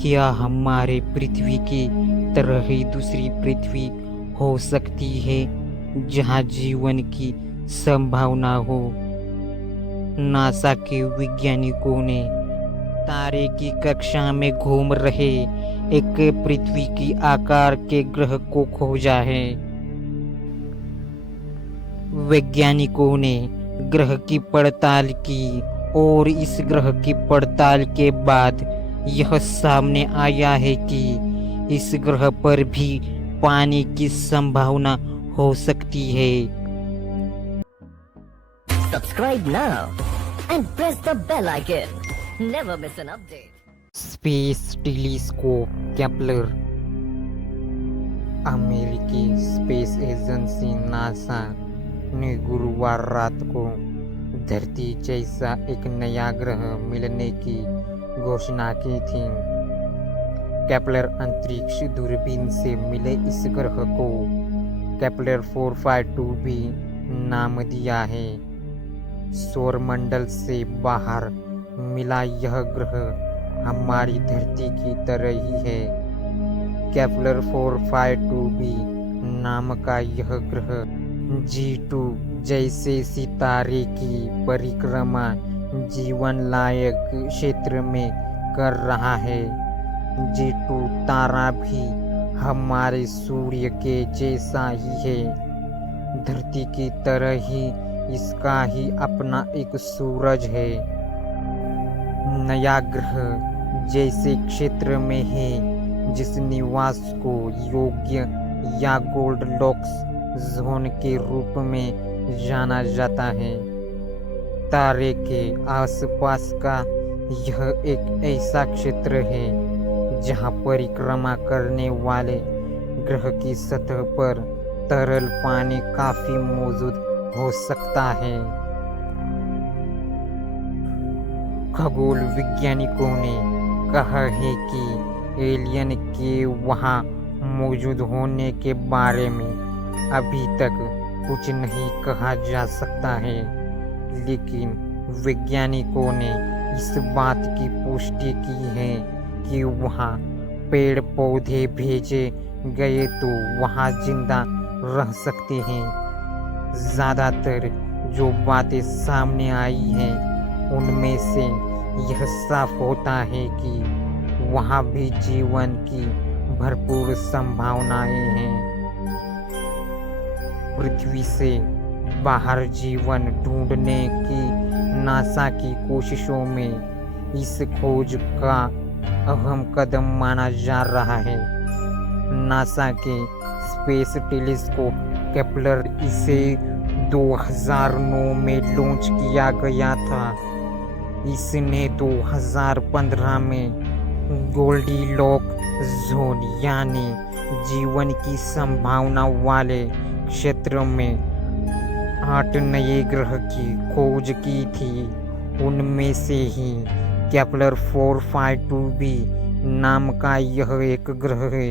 क्या हमारे पृथ्वी की तरह ही दूसरी पृथ्वी हो सकती है जहाँ जीवन की संभावना हो? नासा के वैज्ञानिकों ने तारे की कक्षा में घूम रहे एक पृथ्वी की आकार के ग्रह को खोजा है। वैज्ञानिकों ने ग्रह की पड़ताल की और इस ग्रह की पड़ताल के बाद यह सामने आया है कि इस ग्रह पर भी पानी की संभावना हो सकती है। Subscribe now and press the bell icon. Never miss an update. Space telescope Kepler. अमेरिकी स्पेस एजेंसी नासा ने गुरुवार रात को धरती जैसा एक नया ग्रह मिलने की घोषणा की थी। केपलर अंतरिक्ष दूरबीन से मिले इस ग्रह को केपलर 452b नाम दिया है। सौरमंडल से बाहर मिला यह ग्रह हमारी धरती की तरह ही है। केपलर 452b नाम का यह ग्रह G2 जैसे सितारे की परिक्रमा जीवन लायक क्षेत्र में कर रहा है। G2 तारा भी हमारे सूर्य के जैसा ही है। धरती की तरह ही इसका ही अपना एक सूरज है। नया ग्रह जैसे क्षेत्र में है जिस निवास को योग्य या गोल्डलॉक्स जोन के रूप में जाना जाता है। तारे के आसपास का यह एक ऐसा क्षेत्र है जहां परिक्रमा करने वाले ग्रह की सतह पर तरल पानी काफी मौजूद हो सकता है। खगोल वैज्ञानिकों ने कहा है कि एलियन के वहां मौजूद होने के बारे में अभी तक कुछ नहीं कहा जा सकता है, लेकिन वैज्ञानिकों ने इस बात की पुष्टि की है कि वहां पेड़ पौधे भेजे गए तो वहां जिंदा रह सकते हैं। ज़्यादातर जो बातें सामने आई हैं उनमें से यह साफ होता है कि वहाँ भी जीवन की भरपूर संभावनाएं हैं। पृथ्वी से बाहर जीवन ढूंढने की नासा की कोशिशों में इस खोज का अहम कदम माना जा रहा है। नासा के स्पेस टेलीस्कोप केपलर इसे 2009 में लॉन्च किया गया था। इसने 2015 में गोल्डीलॉक जोन यानी जीवन की संभावना वाले क्षेत्र में 8 नए ग्रह की खोज की थी। उनमें से ही केपलर 452b नाम का यह एक ग्रह है।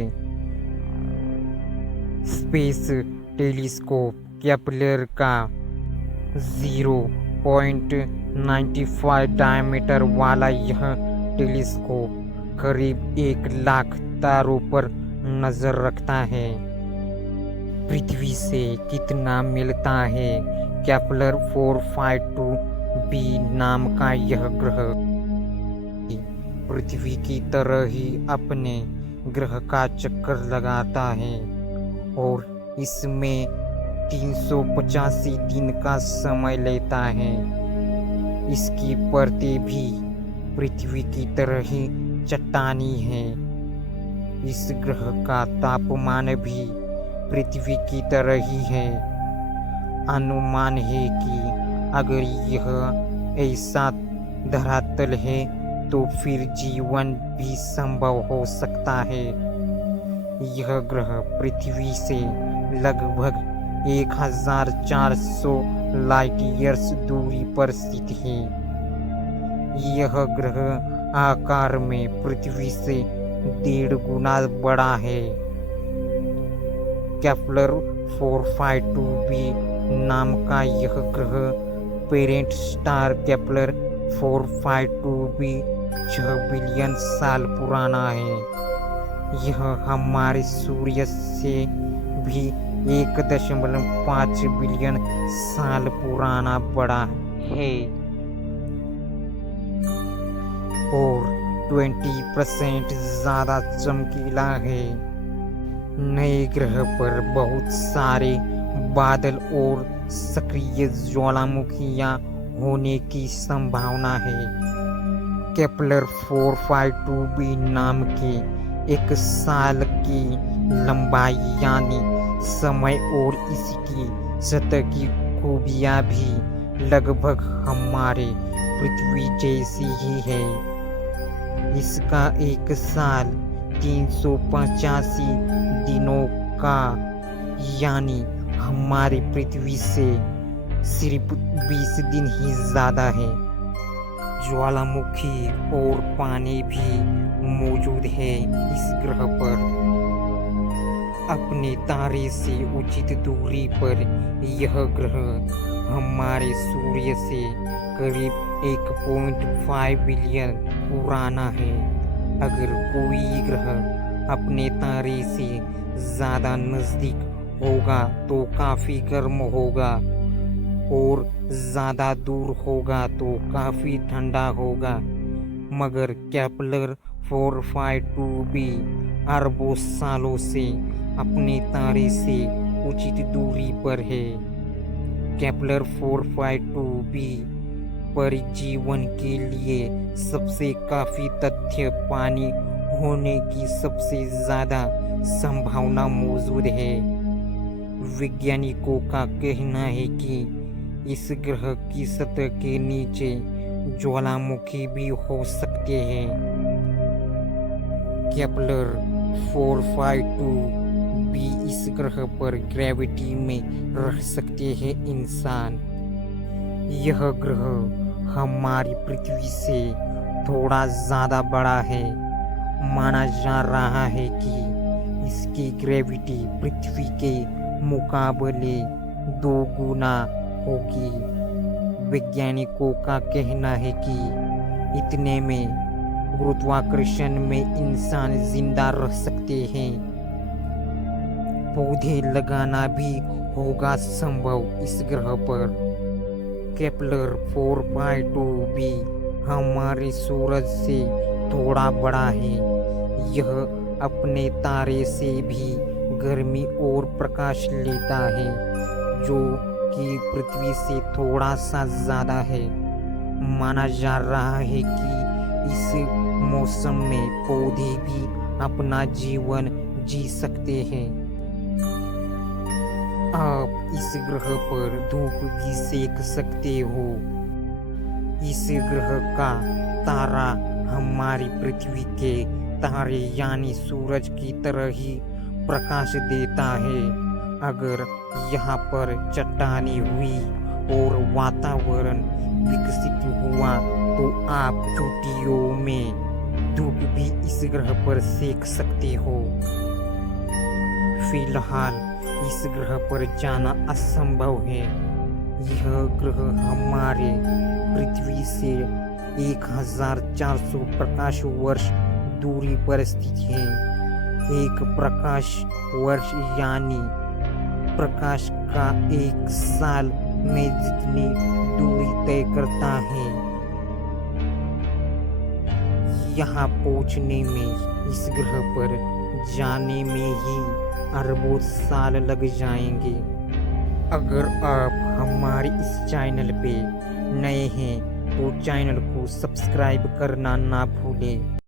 स्पेस टेलीस्कोप केपलर का 0.95 डायमीटर वाला यह टेलीस्कोप करीब 1 लाख तारों पर नजर रखता है। पृथ्वी से कितना मिलता है केपलर 452b नाम का यह ग्रह पृथ्वी की तरह ही अपने ग्रह का चक्कर लगाता है और इसमें 385 दिन का समय लेता है। इसकी परतें भी पृथ्वी की तरह ही चट्टानी है। इस ग्रह का तापमान भी पृथ्वी की तरह ही है। अनुमान है कि अगर यह ऐसा धरातल है तो फिर जीवन भी संभव हो सकता है। यह ग्रह पृथ्वी से लगभग 1400 लाइट ईयर्स दूरी पर स्थित है। यह ग्रह आकार में पृथ्वी से 1.5 गुना बड़ा है। केपलर 452b नाम का यह ग्रह पेरेंट स्टार केपलर 452 भी 6 बिलियन साल पुराना है। यह हमारे सूर्य से भी 1.5 बिलियन साल पुराना बड़ा है और 20% ज़्यादा चमकीला है। नए ग्रह पर बहुत सारे बादल और सक्रिय ज्वालामुखियां होने की संभावना है। केपलर 452b नाम के एक साल की लंबाई यानी समय और इसकी सतह की खूबियां भी लगभग हमारे पृथ्वी जैसी ही है। इसका एक साल 385 दिनों का यानी हमारी पृथ्वी से सिर्फ 20 दिन ही ज़्यादा है। ज्वालामुखी और पानी भी मौजूद है इस ग्रह पर। अपने तारे से उचित दूरी पर यह ग्रह हमारे सूर्य से करीब 1.5 बिलियन पुराना है। अगर कोई ग्रह अपने तारे से ज़्यादा नज़दीक होगा तो काफ़ी गर्म होगा और ज़्यादा दूर होगा तो काफ़ी ठंडा होगा। मगर केपलर 452b अरबों सालों से अपने तारे से उचित दूरी पर है। केपलर 452b पर जीवन के लिए सबसे काफ़ी तथ्य पानी होने की सबसे ज़्यादा संभावना मौजूद है। वैज्ञानिकों का कहना है कि इस ग्रह की सतह के नीचे ज्वालामुखी भी हो सकते हैं। केपलर 452b इस ग्रह पर ग्रेविटी में रह सकते हैं इंसान। यह ग्रह हमारी पृथ्वी से थोड़ा ज़्यादा बड़ा है। माना जा रहा है कि इसकी ग्रेविटी पृथ्वी के मुकाबले 2 गुना होगी। वैज्ञानिकों का कहना है कि इतने में गुरुत्वाकर्षण में इंसान जिंदा रह सकते हैं। पौधे लगाना भी होगा संभव इस ग्रह पर। केपलर 452b हमारे सूरज से थोड़ा बड़ा है। यह अपने तारे से भी गर्मी और प्रकाश लेता है जो कि पृथ्वी से थोड़ा सा ज़्यादा है। माना जा रहा है कि इस मौसम में पौधे भी अपना जीवन जी सकते हैं। आप इस ग्रह पर धूप भी सेक सकते हो। इस ग्रह का तारा हमारी पृथ्वी के तारे यानी सूरज की तरह ही प्रकाश देता है। अगर यहाँ पर चट्टानी हुई और वातावरण विकसित हुआ तो आप छुट्टियों में धूप भी इस ग्रह पर सेक सकते हो। फिलहाल इस ग्रह पर जाना असंभव है। यह ग्रह हमारे पृथ्वी से 1400 प्रकाश वर्ष दूरी पर स्थित है। एक प्रकाश वर्ष यानी प्रकाश का 1 साल में जितनी दूरी तय करता है। यहाँ पहुँचने में इस ग्रह पर जाने में ही अरबों साल लग जाएंगे। अगर आप हमारे इस चैनल पे नए हैं तो चैनल को सब्सक्राइब करना ना भूलें।